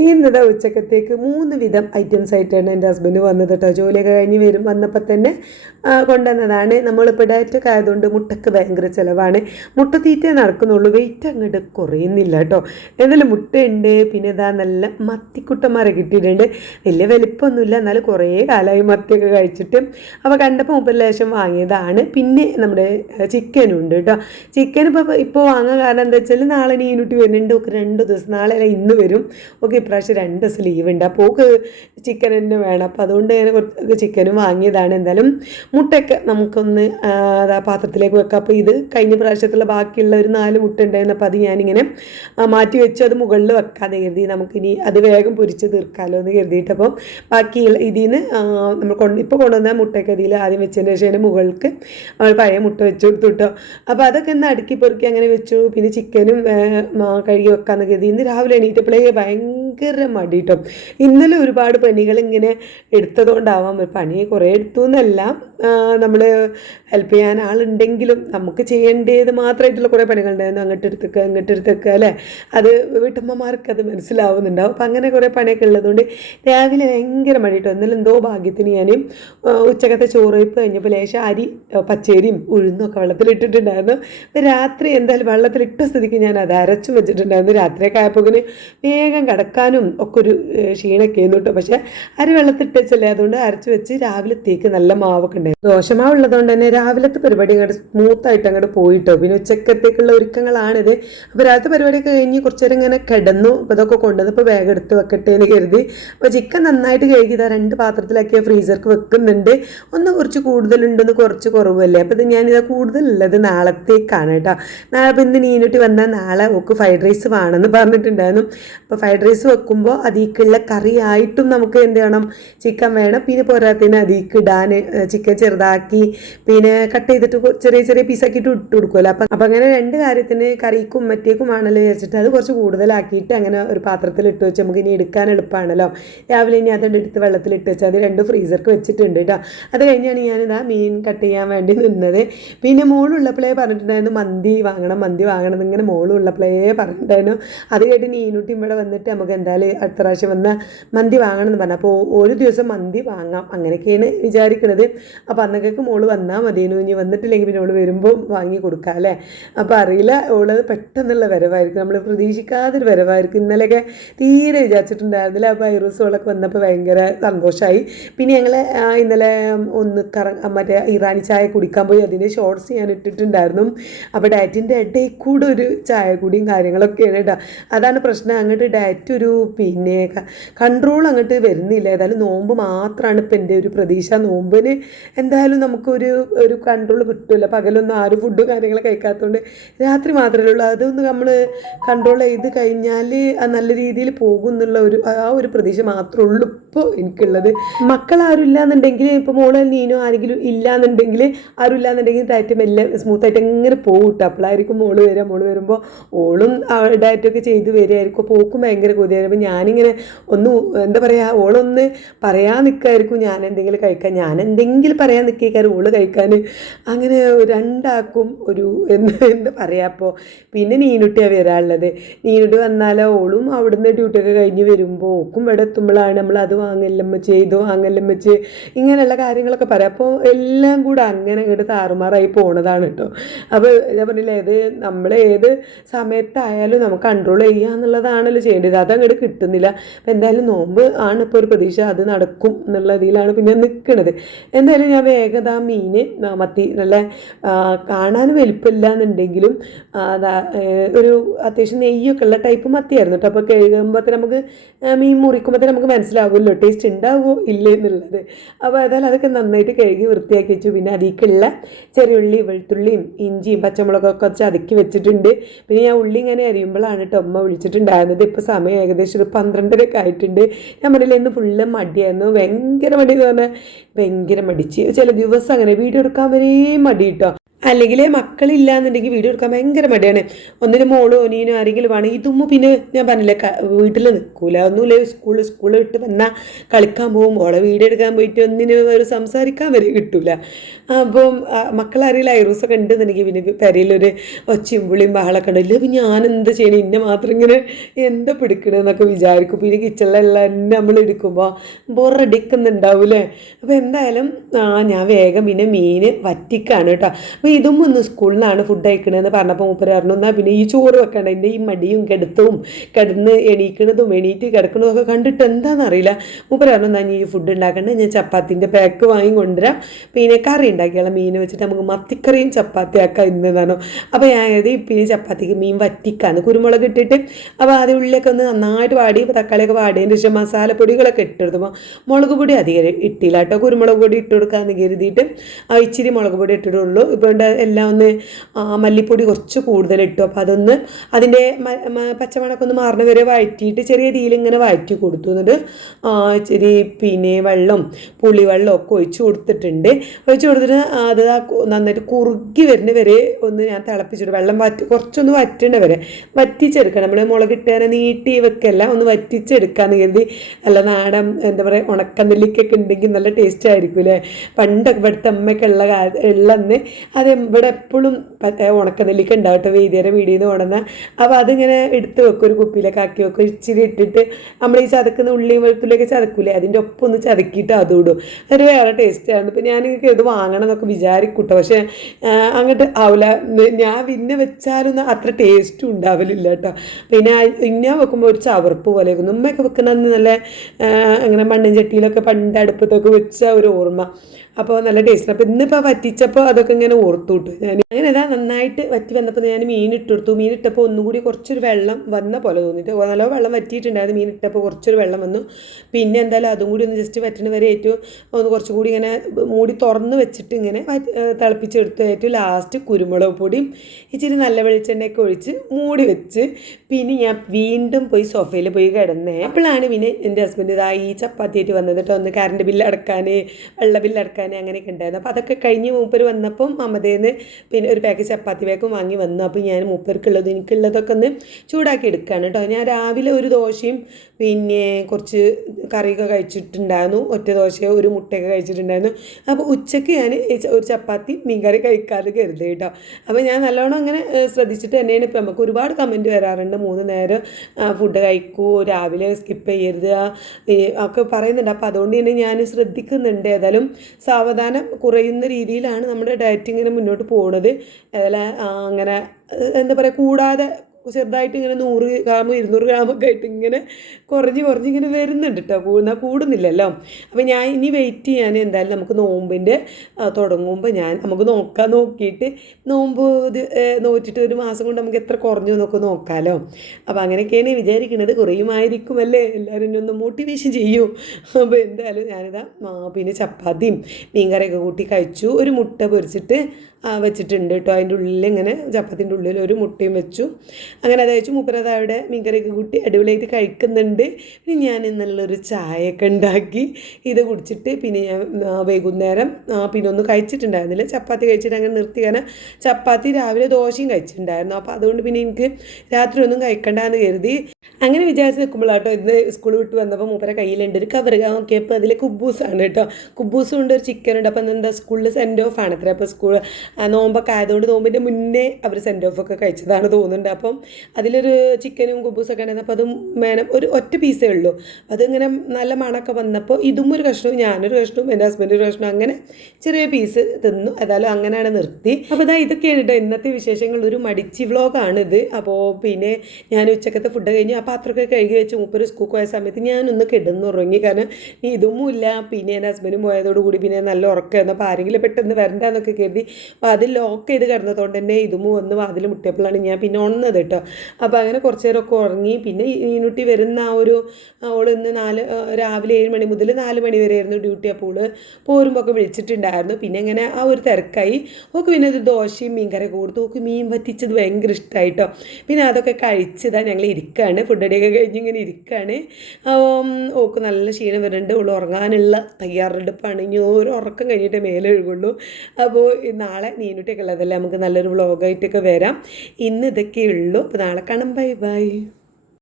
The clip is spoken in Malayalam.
ഇന്നത്തെ ഉച്ചക്കത്തേക്ക് 3 വിധം ഐറ്റംസ് ആയിട്ടാണ് എൻ്റെ ഹസ്ബൻഡ് വന്നത് കേട്ടോ. ജോലിയൊക്കെ കഴിഞ്ഞ് വന്നപ്പോൾ തന്നെ കൊണ്ടുവന്നതാണ്. നമ്മളിപ്പോൾ ഡയറ്റൊക്കെ ആയതുകൊണ്ട് മുട്ടയ്ക്ക് ഭയങ്കര ചിലവാണ്. മുട്ട തീറ്റ നടക്കുന്നുള്ളൂ, വെയിറ്റ് അങ്ങോട്ട് കുറയുന്നില്ല കേട്ടോ. എന്നാലും മുട്ടയുണ്ട്. പിന്നെ ഇതാ നല്ല മത്തിക്കുട്ടന്മാരെ കിട്ടിയിട്ടുണ്ട്. വലിയ വലിപ്പമൊന്നുമില്ല, എന്നാലും കുറേ കാലമായി മത്തിയൊക്കെ കഴിച്ചിട്ട്. അപ്പോൾ കണ്ടപ്പോൾ 30 ലേശം വാങ്ങിയതാണ്. പിന്നെ നമ്മുടെ ചിക്കനും ഉണ്ട് കേട്ടോ. ചിക്കൻ ഇപ്പോൾ വാങ്ങാൻ കാരണം എന്താ വെച്ചാൽ നാളെ നീനുട്ടി വരുന്നുണ്ട്. ഒക്കെ 2 ദിവസം, നാളെ അല്ല ഇന്ന് വരും. ഓക്കെ, ഇപ്രാവശ്യം 2 ദിവസം ലീവ് ഉണ്ട്. അപ്പോൾ ഓക്ക് ചിക്കൻ തന്നെ വേണം. അപ്പോൾ അതുകൊണ്ട് ഞാൻ കുറച്ച് ചിക്കനും വാങ്ങിയതാണ്. എന്തായാലും മുട്ടയൊക്കെ നമുക്കൊന്ന് പാത്രത്തിലേക്ക് വെക്കാം. അപ്പോൾ ഇത് കഴിഞ്ഞ പ്രാവശ്യത്തുള്ള ബാക്കിയുള്ള ഒരു 4 മുട്ട ഉണ്ടായിരുന്നു. അപ്പോൾ അത് ഞാനിങ്ങനെ മാറ്റി വെച്ച് അത് മുകളിൽ വെക്കാതെ കരുതി നമുക്കിനി അത് വേഗം പൊരിച്ച് തീർക്കാമല്ലോ എന്ന് കരുതിയിട്ട്. അപ്പോൾ ബാക്കിയുള്ള ഇതിൽ നിന്ന് നമ്മൾ ഇപ്പോൾ കൊണ്ടുവന്ന മുട്ടയൊക്കെ ഇതിൽ ആദ്യം വെച്ചതിന് ശേഷം മുകൾക്ക് നമ്മൾ പഴയ മുട്ട വെച്ച് കൊടുത്തു കേട്ടോ. അപ്പോൾ അതൊക്കെ ഒന്ന് അടുക്കി പൊറുക്കി അങ്ങനെ വെച്ചു. പിന്നെ ചിക്കനും കഴുകി വെക്കാമെന്ന് കരുതി. ഇന്ന് രാവിലെ എണീറ്റപ്പോഴേ ഭയങ്കര മടി കേട്ടോ. ഇന്നലെ ഒരുപാട് പണികൾ ഇങ്ങനെ എടുത്തതുകൊണ്ടാവാം, പണി കുറേ എടുത്തു എന്നല്ല, നമ്മൾ ഹെൽപ്പ് ചെയ്യാൻ ആളുണ്ടെങ്കിലും നമുക്ക് ചെയ്യേണ്ടത് മാത്രമായിട്ടുള്ള കുറേ പണികളുണ്ടായിരുന്നു. അങ്ങോട്ട് എടുത്തേക്കുക അല്ലേ, അത് വീട്ടമ്മമാർക്ക് അത് മനസ്സിലാവുന്നുണ്ടാവും. അപ്പം അങ്ങനെ കുറേ പണിയൊക്കെ ഉള്ളതുകൊണ്ട് രാവിലെ ഭയങ്കര മടി കേട്ടോ. എന്നാലും എന്തോ ഭാഗ്യത്തിന് ഞാൻ ഉച്ചക്കത്തെ ചോറ് വെപ്പ് കഴിഞ്ഞപ്പോൾ ലേശം അരി പച്ചരിയും ഉഴുന്നും ഒക്കെ വെള്ളത്തിലിട്ടിട്ടുണ്ടായിരുന്നു. രാത്രി എന്തായാലും വെള്ളത്തിലിട്ട സ്ഥിതിക്ക് ഞാൻ അത് അരച്ചും വെച്ചിട്ടുണ്ടായിരുന്നു. രാത്രിയൊക്കെ ആയപ്പോക്കിന് വേഗം കിടക്കാനും ഒക്കെ ഒരു ക്ഷീണമൊക്കെ ആയിരുന്നു കേട്ടോ. പക്ഷേ അരി വെള്ളത്തിട്ട് വെച്ചല്ലേ, അതുകൊണ്ട് അരച്ച് വെച്ച് രാവിലത്തേക്ക് നല്ല മാവൊക്കെ ഉണ്ടായിരുന്നു. ദോശമാവ് ഉള്ളതുകൊണ്ട് തന്നെ രാവിലത്തെ പരിപാടി അങ്ങോട്ട് സ്മൂത്തായിട്ട് അങ്ങോട്ട് പോയിട്ടോ. പിന്നെ ഉച്ചക്കത്തേക്കുള്ള ഒരുക്കങ്ങളാണിത്. അപ്പോൾ രാവിലത്തെ പരിപാടിയൊക്കെ കഴിഞ്ഞ് കുറച്ച് നേരം ഇങ്ങനെ കിടന്നു. അപ്പോൾ ഇതൊക്കെ കൊണ്ടുവന്നപ്പോൾ വേഗം എടുത്ത് വെക്കട്ടെ എന്ന് കരുതി. അപ്പോൾ ചിക്കൻ നന്നായിട്ട് കഴുകി 2 പാത്രത്തിലാക്കിയ ഫ്രീസർക്ക് വെക്കുന്നുണ്ട്. ഒന്ന് കുറച്ച് കൂടുതലുണ്ടെന്ന് കുറച്ച് കുറവല്ലേ. അപ്പോൾ ഇത് ഞാനിത് കൂടുതലുള്ളത് നാളത്തേക്കാണ് കേട്ടോ. നാളെ ഇപ്പോൾ ഇന്ന് നീനുട്ടി വന്നാൽ നാളെ ഒക്കെ ഫ്രൈഡ് റൈസ് വേണമെന്ന് പറഞ്ഞിട്ടുണ്ടായിരുന്നു. അപ്പോൾ ഫ്രൈഡ് റൈസ് വെക്കുമ്പോൾ അതിലേക്കുള്ള കറിയായിട്ടും നമുക്ക് എന്ത് വേണം, ചിക്കൻ വേണം. പിന്നെ പോരാത്തതിന് അതിലേക്ക് ഇടാൻ ചിക്കൻ ചെറുതാക്കി പിന്നെ കട്ട് ചെയ്തിട്ട് ചെറിയ ചെറിയ പീസാക്കിയിട്ട് ഇട്ട് കൊടുക്കുമല്ലോ. അപ്പം അങ്ങനെ 2 കാര്യത്തിന് കറിക്കും മറ്റേക്കുമാണല്ലോ വിചാരിച്ചിട്ട് അത് കുറച്ച് കൂടുതലാക്കിയിട്ട് അങ്ങനെ ഒരു പാത്രത്തിൽ ഇട്ട് വെച്ച് നമുക്ക് ഇനി എടുക്കാൻ എളുപ്പമാണല്ലോ. രാവിലെ ഇനി അതുകൊണ്ട് എടുത്ത് വെള്ളത്തിലിട്ട് വെച്ച് അത് 2 ഫ്രീസർക്ക് വെച്ചിട്ടുണ്ട് കേട്ടോ. അത് കഴിഞ്ഞാണ് ഞാനിതാ മീൻ കട്ട് ചെയ്യാൻ വേണ്ടി നിന്നത്. പിന്നെ മോളുള്ളപ്പോഴേ പറഞ്ഞിട്ടുണ്ടായിരുന്നു മന്തി വാങ്ങണം എന്നിങ്ങനെ മോളുള്ളപ്പോഴേ പറഞ്ഞിട്ടുണ്ടായിരുന്നു. അത് കേട്ട് നീനുട്ടി ഇവിടെ വന്നിട്ട് നമുക്ക് എന്തായാലും അടുത്ത പ്രാവശ്യം വന്ന മന്തി വാങ്ങണം എന്ന് പറഞ്ഞു. അപ്പോൾ ഒരു ദിവസം മന്തി വാങ്ങാം അങ്ങനെയൊക്കെയാണ് വിചാരിക്കുന്നത്. അപ്പോൾ അന്നൊക്കെ മോള് വന്നാൽ മതിയെന്നു, ഇനി വന്നിട്ടില്ലെങ്കിൽ പിന്നെ ഓള് വരുമ്പോൾ വാങ്ങി കൊടുക്കാം അല്ലേ. അപ്പോൾ അറിയില്ല, ഓള് പെട്ടെന്നുള്ള വരവായിരിക്കും, നമ്മൾ പ്രതീക്ഷിക്കാതൊരു വരവായിരിക്കും. ഇന്നലെയൊക്കെ തീരെ വിചാരിച്ചിട്ടുണ്ടായിരുന്നില്ല. അപ്പോൾ ഐറൂസോളൊക്കെ വന്നപ്പോൾ ഭയങ്കര സന്തോഷമായി. പിന്നെ ഞങ്ങൾ ഇന്നലെ ഒന്ന് മറ്റേ ഇറാനി ചായ കുടിക്കാൻ പോയി. അതിൻ്റെ ഷോർട്സ് ഞാൻ ഇട്ടിട്ടുണ്ടായിരുന്നു. അപ്പോൾ ഡയറ്റിൻ്റെ ഇടയിൽ കൂടെ ഒരു ചായ കുടിയും കാര്യങ്ങളൊക്കെയാണ് കേട്ടോ. അതാണ് പ്രശ്നം. അങ്ങോട്ട് ഡയറ്റ് ഒരു പിന്നെ കൺട്രോൾ അങ്ങോട്ട് വരുന്നില്ല. ഏതായാലും നോമ്പ് മാത്രമാണ് ഇപ്പം എൻ്റെ ഒരു പ്രതീക്ഷ. നോമ്പിന് എന്തായാലും നമുക്കൊരു കൺട്രോൾ കിട്ടില്ല. പകലൊന്നും ആരും ഫുഡും കാര്യങ്ങളൊക്കെ കഴിക്കാത്തതുകൊണ്ട് രാത്രി മാത്രമേ ഉള്ളൂ. അതൊന്ന് നമ്മൾ കൺട്രോൾ ചെയ്ത് കഴിഞ്ഞാൽ നല്ല രീതിയിൽ പോകും എന്നുള്ള ഒരു പ്രതീക്ഷ മാത്രമേ ഉള്ളൂ ഇപ്പോൾ എനിക്കുള്ളത്. മക്കളാരും ഇല്ലയെന്നുണ്ടെങ്കിൽ ഇപ്പോൾ മോളോ നീനോ ആരെങ്കിലും ഇല്ലയെന്നുണ്ടെങ്കിൽ ആരും ഇല്ലയെന്നുണ്ടെങ്കിൽ ഡയറ്റ് മെല്ലെ സ്മൂത്തായിട്ട് എങ്ങനെ പോകും കേട്ടോ. അപ്പോഴായിരിക്കും മോള് വരുമ്പോൾ ഓളും ഡയറ്റൊക്കെ ചെയ്ത് വരികയായിരിക്കും. പോക്കും ഭയങ്കര കൊതിയായിരുന്നു. അപ്പോൾ ഞാനിങ്ങനെ എന്താ പറയുക, ഓളൊന്ന് പറയാൻ നിൽക്കായിരിക്കും ഞാൻ എന്തെങ്കിലും കഴിക്കാൻ, ഞാൻ എന്തെങ്കിലും പറയാൻ നിൽക്കാറ് ഓള് കഴിക്കാൻ. അങ്ങനെ രണ്ടാക്കും ഒരു എന്താ പറയുക. അപ്പോൾ പിന്നെ നീനുട്ടിയാണ് വരാനുള്ളത്. നീനുട്ടി വന്നാലോ ഓളും അവിടുന്ന് ഡ്യൂട്ടിയൊക്കെ കഴിഞ്ഞ് വരുമ്പോൾ ഓക്കും ഇവിടെ എത്തുമ്പോഴാണ് നമ്മൾ അത് വാങ്ങലും വെച്ച് ഇത് വാങ്ങലും വെച്ച് ഇങ്ങനെയുള്ള കാര്യങ്ങളൊക്കെ പറയാം. അപ്പോൾ എല്ലാം കൂടെ അങ്ങനെ ഇങ്ങോട്ട് താറുമാറായി പോണതാണ് കേട്ടോ. അപ്പോൾ ഞാൻ പറഞ്ഞില്ലേ, നമ്മൾ ഏത് സമയത്തായാലും നമുക്ക് കൺട്രോൾ ചെയ്യുക എന്നുള്ളതാണല്ലോ ചെയ്യേണ്ടത്. അതങ്ങോട്ട് കിട്ടുന്നില്ല. അപ്പോൾ എന്തായാലും നോമ്പ് ആണ് ഇപ്പോൾ ഒരു പ്രതീക്ഷ, അത് നടക്കും എന്നുള്ള ഇതിലാണ് പിന്നെ നിൽക്കുന്നത്. എന്തായാലും ഞാൻ വേഗത മീൻ മത്തി നല്ല കാണാൻ വലിപ്പമില്ല എന്നുണ്ടെങ്കിലും ഒരു അത്യാവശ്യം നെയ്യൊക്കെ ഉള്ള ടൈപ്പ് മത്തിയായിരുന്നു കേട്ടോ. അപ്പോൾ കഴുകുമ്പോൾ നമുക്ക് മീൻ മുറിക്കുമ്പോൾ നമുക്ക് മനസ്സിലാവുമല്ലോ ടേസ്റ്റ് ഉണ്ടാവുമോ ഇല്ലേ എന്നുള്ളത്. അപ്പോൾ ഏതായാലും അതൊക്കെ നന്നായിട്ട് കഴുകി വൃത്തിയാക്കി വെച്ചു. പിന്നെ അതിലേക്കുള്ള ചെറിയുള്ളി വെളുത്തുള്ളിയും ഇഞ്ചിയും പച്ചമുളകൊക്കെ ചതുക്കി വെച്ചിട്ടുണ്ട്. പിന്നെ ഞാൻ ഉള്ളി ഇങ്ങനെ അരിയുമ്പോഴാണ് കേട്ടോ അമ്മ വിളിച്ചിട്ടുണ്ടായിരുന്നത്. ഇപ്പോൾ സമയം ഏകദേശം ഒരു 12:30 ആയിട്ടുണ്ട്. ഞാൻ പറഞ്ഞില്ല, ഇന്ന് ഫുള്ള് മടിയായിരുന്നു, ഭയങ്കര മടി എന്ന് പറഞ്ഞാൽ ഭയങ്കര മടിച്ച്. ചില ദിവസം അങ്ങനെ വീഡിയോ എടുക്കാൻ വരെ മടി കേട്ടോ. അല്ലെങ്കിൽ മക്കളില്ല എന്നുണ്ടെങ്കിൽ വീഡിയോ എടുക്കാൻ ഭയങ്കര മടിയാണ്. ഒന്നിനും മോളോ ഒനീനോ ആരെങ്കിലും ആണ്. ഇതുമ്പോൾ പിന്നെ ഞാൻ പറഞ്ഞില്ലേ വീട്ടിൽ നിൽക്കൂല, ഒന്നുമില്ല സ്കൂൾ വിട്ട് വന്നാൽ കളിക്കാൻ പോകും, ഓളെ വീഡിയോ എടുക്കാൻ പോയിട്ട് ഒന്നിനും ഒരു സംസാരിക്കാൻ വരെ കിട്ടൂല. അപ്പം മക്കളറിയില്ല ഐറൂസൊക്കെ ഉണ്ടെന്നുണ്ടെങ്കിൽ പിന്നെ പെരയിലൊരു ഒച്ചയും വിളിയും ബഹളമൊക്കെ ഉണ്ടല്ലോ. അപ്പം ഞാൻ എന്ത് ചെയ്യണം, ഇന്നെ മാത്രം ഇങ്ങനെ എന്താ പിടിക്കണമെന്നൊക്കെ വിചാരിക്കും. പിന്നെ കിച്ചണിലെല്ലാം എന്നെ നമ്മൾ എടുക്കുമ്പോൾ ബോറടിക്കുന്നുണ്ടാവൂലേ. അപ്പോൾ എന്തായാലും ഞാൻ വേഗം പിന്നെ മീൻ വറ്റിക്കാണ് കേട്ടോ. അപ്പോൾ ഇതും ഒന്ന് സ്കൂളിൽ നിന്നാണ് ഫുഡ് കഴിക്കണമെന്ന് പറഞ്ഞപ്പോൾ മൂപ്പര് പറഞ്ഞു, എന്നാൽ പിന്നെ ഈ ചോറ് വെക്കണ്ട, എൻ്റെ ഈ മടിയും കിടന്ന് എണീക്കണതും എണീറ്റ് കിടക്കണതും ഒക്കെ കണ്ടിട്ട് എന്താണെന്നറിയില്ല. മൂപ്പര് പറഞ്ഞു, എന്നാൽ ഈ ഫുഡ് ഉണ്ടാക്കണ്ടേ, ഞാൻ ചപ്പാത്തിൻ്റെ പാക്ക് വാങ്ങി കൊണ്ടുവരാം, പിന്നെ കറി ഉണ്ടാക്കിയാലും മീൻ വെച്ചിട്ട് നമുക്ക് മത്തിക്കറിയും ചപ്പാത്തി ആക്കാം ഇന്നതാണോ. അപ്പോൾ ഞാൻ പിന്നെ ചപ്പാത്തിക്ക് മീൻ വറ്റിക്കാന്ന് കുരുമുളക് ഇട്ടിട്ട്. അപ്പോൾ ആദ്യം ഉള്ളിലൊക്കെ ഒന്ന് നന്നായിട്ട് വാടി തക്കാളിയൊക്കെ വാടിയതിന് ശേഷം മസാലപ്പൊടികളൊക്കെ ഇട്ടെടുത്തപ്പോൾ മുളക് പൊടി അധികം ഇട്ടില്ല കേട്ടോ, കുരുമുളക് പൊടി ഇട്ട് കൊടുക്കാമെന്ന് കരുതിയിട്ട് ഇച്ചിരി മുളക് പൊടി ഇട്ടിട്ടുള്ളൂ. ഇപ്പോൾ എല്ലാം ഒന്ന് മല്ലിപ്പൊടി കുറച്ച് കൂടുതൽ ഇട്ടു. അപ്പോൾ അതൊന്ന് അതിൻ്റെ പച്ചമണമൊക്കെ ഒന്ന് മാറുന്ന വരെ വഴറ്റിയിട്ട് ചെറിയ തീയിൽ ഇങ്ങനെ വഴറ്റി കൊടുത്തു. എന്നിട്ട് ഇച്ചിരി പിന്നെ പുളിവെള്ളം ഒക്കെ ഒഴിച്ച് കൊടുത്തിട്ടുണ്ട്. ഒഴിച്ച് കൊടുത്തിട്ട് അത് നന്നായിട്ട് കുറുകി വരുന്ന വരെ ഒന്ന് ഞാൻ തിളപ്പിച്ചിട്ട് വെള്ളം കുറച്ചൊന്ന് വറ്റേണ്ട വരെ വറ്റിച്ചെടുക്കണം. നമ്മൾ മുളകിട്ടേനെ നീട്ടി വെക്കല്ല, ഒന്ന് വറ്റിച്ചെടുക്കാമെന്ന് കരുതി. നല്ല നാടൻ എന്താ പറയുക ഉണക്കനെല്ലിക്കൊക്കെ ഉണ്ടെങ്കിൽ നല്ല ടേസ്റ്റ് ആയിരിക്കും അല്ലേ. പണ്ടൊക്കെ ഇവിടുത്തെ അമ്മയൊക്കെ ഉള്ളന്ന് അത് ഇവിടെ എപ്പോഴും ഉണക്കനെല്ലിക്ക ഉണ്ടാവട്ടെ, വൈദ്യരെ വീടിൽ നിന്ന് കൊണ്ടുവന്ന. അപ്പോൾ അതിങ്ങനെ എടുത്ത് വെക്കും, ഒരു കുപ്പിയിലൊക്കെ ആക്കി വെക്കും, ഇച്ചിരി ഇട്ടിട്ട് നമ്മൾ ഈ ചതക്കുന്ന ഉള്ളിയും വെളുത്തുള്ളിയൊക്കെ ചതക്കൂലേ അതിൻ്റെ ഒപ്പം ഒന്ന് ചതക്കിയിട്ട് അതും ഇടും. ഒരു വേറെ ടേസ്റ്റാണ്. ഇപ്പം ഞാനിങ്ങനെ ഇത് വാങ്ങണം എന്നൊക്കെ വിചാരിക്കൂട്ടോ, പക്ഷേ അങ്ങോട്ട് ആവില്ല. ഞാൻ പിന്നെ വെച്ചാലൊന്നും അത്ര ടേസ്റ്റും ഉണ്ടാവലില്ല കേട്ടോ. പിന്നെ ഇന്ന വെക്കുമ്പോൾ ഒരു ചവർപ്പ് പോലെ വെക്കുന്നു. ഉമ്മയൊക്കെ വെക്കുന്നത് നല്ല അങ്ങനെ മണ്ണും ചട്ടിയിലൊക്കെ പണ്ട് അടുപ്പത്തൊക്കെ വെച്ച ഒരു ഓർമ്മ. അപ്പോൾ നല്ല ടേസ്റ്റ്. അപ്പോൾ ഇന്നിപ്പോൾ വറ്റിച്ചപ്പോൾ അതൊക്കെ ഇങ്ങനെ ഓർത്തു കിട്ടും ഞാൻ. അങ്ങനെ ഇതാ നന്നായിട്ട് വറ്റി വന്നപ്പോൾ ഞാൻ മീനിട്ട് കൊടുത്തു. മീനിട്ടപ്പോൾ ഒന്നുകൂടി കുറച്ചൊരു വെള്ളം വന്ന പോലെ തോന്നിയിട്ട്, നല്ല വെള്ളം വറ്റിയിട്ടുണ്ടായിരുന്നു. മീനിട്ടപ്പോൾ കുറച്ചൊരു വെള്ളം വന്നു. പിന്നെ എന്തായാലും അതും കൂടി ഒന്ന് ജസ്റ്റ് വറ്റുന്ന വരെ ഏറ്റവും ഒന്ന് കുറച്ചുകൂടി ഇങ്ങനെ മൂടി തുറന്ന് വെച്ചിട്ട് ഇങ്ങനെ തിളപ്പിച്ചെടുത്തു. ഏറ്റവും ലാസ്റ്റ് കുരുമുളക് പൊടിയും ഇച്ചിരി നല്ല വെളിച്ചെണ്ണയൊക്കെ ഒഴിച്ച് മൂടി വെച്ച് പിന്നെ ഞാൻ വീണ്ടും പോയി സോഫയിൽ പോയി കിടന്നേ. അപ്പോഴാണ് പിന്നെ എൻ്റെ ഹസ്ബൻഡ് ഈ ചപ്പാത്തിയായിട്ട് വന്നത് കേട്ടോ. ഒന്ന് കറണ്ട് ബില്ല് അടക്കാൻ, വെള്ള ബില്ല് അടക്കാൻ, അങ്ങനെയൊക്കെ ഉണ്ടായിരുന്നു. അപ്പോൾ അതൊക്കെ കഴിഞ്ഞ് മൂപ്പര് വന്നപ്പം മമതേന്ന് പിന്നെ ഒരു പാക്ക് ചപ്പാത്തി പാക്കും വാങ്ങി വന്നു. അപ്പോൾ ഞാൻ മൂപ്പർക്കുള്ളത് എനിക്കുള്ളതൊക്കെ ഒന്ന് ചൂടാക്കി എടുക്കുകയാണ് കേട്ടോ. ഞാൻ രാവിലെ ഒരു ദോശയും പിന്നെ കുറച്ച് കറിയൊക്കെ കഴിച്ചിട്ടുണ്ടായിരുന്നു, ഒറ്റ ദോശയോ ഒരു മുട്ടയൊക്കെ കഴിച്ചിട്ടുണ്ടായിരുന്നു. അപ്പോൾ ഉച്ചയ്ക്ക് ഞാൻ ഒരു ചപ്പാത്തി മീൻകറി കഴിക്കാതെ കരുതി കേട്ടോ. അപ്പോൾ ഞാൻ നല്ലോണം അങ്ങനെ ശ്രദ്ധിച്ചിട്ട് തന്നെയാണ്. ഇപ്പം നമുക്ക് ഒരുപാട് കമൻറ്റ് വരാറുണ്ട്, 3 നേരം ഫുഡ് കഴിക്കൂ, രാവിലെ സ്കിപ്പ് ചെയ്യരുത് ഒക്കെ പറയുന്നുണ്ട്. അപ്പോൾ അതുകൊണ്ട് തന്നെ ഞാൻ ശ്രദ്ധിക്കുന്നുണ്ട്. ഏതായാലും സാവധാനം കുറയുന്ന രീതിയിലാണ് നമ്മുടെ ഡയറ്റ് ഇങ്ങനെ മുന്നോട്ട് പോകുന്നത്. അങ്ങനെ എന്താ പറയുക, കൂടാതെ ചെറുതായിട്ട് ഇങ്ങനെ 100 ഗ്രാം 200 ഗ്രാമൊക്കെ ആയിട്ട് ഇങ്ങനെ കുറഞ്ഞിങ്ങനെ വരുന്നുണ്ട് കേട്ടോ. കൂടുന്നില്ലല്ലോ. അപ്പോൾ ഞാൻ ഇനി വെയിറ്റ് ചെയ്യാൻ എന്തായാലും നമുക്ക് നോമ്പിൻ്റെ തുടങ്ങുമ്പോൾ നമുക്ക് നോക്കിയിട്ട് നോമ്പ് നോറ്റിട്ട് ഒരു മാസം കൊണ്ട് നമുക്ക് എത്ര കുറഞ്ഞു എന്നൊക്കെ നോക്കാമല്ലോ. അപ്പോൾ അങ്ങനെയൊക്കെയാണ് വിചാരിക്കുന്നത്. കുറയുമായിരിക്കുമല്ലേ, എല്ലാവരും എന്നെ ഒന്ന് മോട്ടിവേഷൻ ചെയ്യൂ. അപ്പോൾ എന്തായാലും ഞാനിതാ പിന്നെ ചപ്പാത്തിയും മീൻകറിയൊക്കെ കൂട്ടി കഴിച്ചു. ഒരു മുട്ട പൊരിച്ചിട്ട് വെച്ചിട്ടുണ്ട് കേട്ടോ. അതിൻ്റെ ഉള്ളിൽ ഇങ്ങനെ ചപ്പാത്തിൻ്റെ ഉള്ളിൽ ഒരു മുട്ടയും വെച്ചു. അങ്ങനെ അത് കഴിച്ചു. മൂപ്പരത് അവിടെ മീൻകറിയൊക്കെ കൂട്ടി അടിപൊളിയായിട്ട് കഴിക്കുന്നുണ്ട്. പിന്നെ ഞാൻ നല്ലൊരു ചായയൊക്കെ ഉണ്ടാക്കി ഇത് കുടിച്ചിട്ട് പിന്നെ ഞാൻ വൈകുന്നേരം പിന്നെ ഒന്നും കഴിച്ചിട്ടുണ്ടായിരുന്നില്ല, ചപ്പാത്തി കഴിച്ചിട്ട് അങ്ങനെ നിർത്തി. കാരണം ചപ്പാത്തി രാവിലെ ദോശയും കഴിച്ചിട്ടുണ്ടായിരുന്നു. അപ്പോൾ അതുകൊണ്ട് പിന്നെ എനിക്ക് രാത്രി ഒന്നും കഴിക്കണ്ടെന്ന് കരുതി അങ്ങനെ വിചാരിച്ച് നിൽക്കുമ്പോഴാട്ടോ ഇന്ന് സ്കൂൾ വിട്ട് വന്നപ്പോൾ മൂപ്പരെ കയ്യിലുണ്ട് ഒരു കവർ നോക്കിയപ്പോൾ അതിൽ കുബൂസാണ് കേട്ടോ. കുബൂസും ഉണ്ട്, ഒരു ചിക്കൻ ഉണ്ട്. അപ്പോൾ എന്താ സ്കൂളിൽ സെൻഡ് ഓഫ് ആണ് അത്ര. അപ്പോൾ സ്കൂൾ നോമ്പൊക്കെ ആയതുകൊണ്ട് നോമ്പിൻ്റെ മുന്നേ അവർ സെൻഡ് ഓഫ് ഒക്കെ കഴിച്ചതാണ് തോന്നുന്നുണ്ട്. അപ്പം അതിലൊരു ചിക്കനും കുബൂസൊക്കെ ഉണ്ടായിരുന്നു. അപ്പോൾ അതും ഒരു ഒറ്റ പീസേ ഉള്ളൂ. അതിങ്ങനെ നല്ല മണമൊക്കെ വന്നപ്പോൾ ഇതും ഒരു കഷ്ണവും ഞാനൊരു കഷ്ണവും എൻ്റെ ഹസ്ബൻഡ് ഒരു കഷ്ണവും അങ്ങനെ ചെറിയ പീസ് തിന്നു. ഏതായാലും അങ്ങനെയാണ് നിർത്തി. അപ്പോൾ ഇതൊക്കെയാണ് കേട്ടോ ഇന്നത്തെ വിശേഷങ്ങൾ. ഒരു മടിച്ചി വ്ളോഗാണിത്. അപ്പോൾ പിന്നെ ഞാൻ ഉച്ചക്കത്തെ ഫുഡ് കഴിഞ്ഞ് ആ പാത്രമൊക്കെ കഴുകി വെച്ച് മൂപ്പര് സ്കൂൾ പോയ സമയത്ത് ഞാനൊന്ന് കിടന്നുറങ്ങി. കാരണം ഇതുമില്ല. പിന്നെ എൻ്റെ ഹസ്ബൻഡും പോയതോടുകൂടി പിന്നെ നല്ല ഉറക്കമായിരുന്നു. അപ്പോൾ ആരെങ്കിലും പെട്ടെന്ന് വരണ്ടെന്നൊക്കെ കരുതി വാതിൽ ലോക്ക് ചെയ്ത് കിടന്നതുകൊണ്ട് തന്നെ ഇതും വന്ന് വാതിൽ മുട്ടിയപ്പോഴാണ് ഞാൻ പിന്നെ ഉണർന്നത് കേട്ടോ. അപ്പോൾ അങ്ങനെ കുറച്ച് നേരമൊക്കെ ഉറങ്ങി. പിന്നെ ഈനുട്ടി വരുന്ന അവൾ ഇന്ന് രാവിലെ 7 മണി മുതൽ 4 മണി വരെ ആയിരുന്നു ഡ്യൂട്ടി. അപ്പോൾ പോരുമ്പോൾ ഒക്കെ വിളിച്ചിട്ടുണ്ടായിരുന്നു. പിന്നെ ഇങ്ങനെ ആ ഒരു തിരക്കായി. ഓക്ക് പിന്നെ ഒരു ദോശയും മീൻകറിയൊക്കെ കൊടുത്തു. ഓക്ക് മീൻ വറ്റിച്ചത് ഭയങ്കര ഇഷ്ടമായിട്ടോ. പിന്നെ അതൊക്കെ കഴിച്ചതാണ് ഞങ്ങൾ ഇരിക്കുകയാണ്, ഫുഡ് അടിയൊക്കെ കഴിഞ്ഞ് ഇങ്ങനെ ഇരിക്കുകയാണ്. ഓക്ക് നല്ല ക്ഷീണം വരുന്നുണ്ട്. ഉള്ള ഉറങ്ങാനുള്ള തയ്യാറെടുപ്പാണ്. ഇനി ഒരു ഉറക്കം കഴിഞ്ഞിട്ടേ മേലെ ഒഴുകുള്ളൂ. അപ്പോൾ നാളെ നീനുട്ടിയൊക്കെ ഉള്ളതല്ലേ, നമുക്ക് നല്ലൊരു വ്ളോഗായിട്ടൊക്കെ വരാം. ഇന്ന് ഇതൊക്കെ ഉള്ളൂ. അപ്പോൾ നാളെ കാണാം. Bye bye.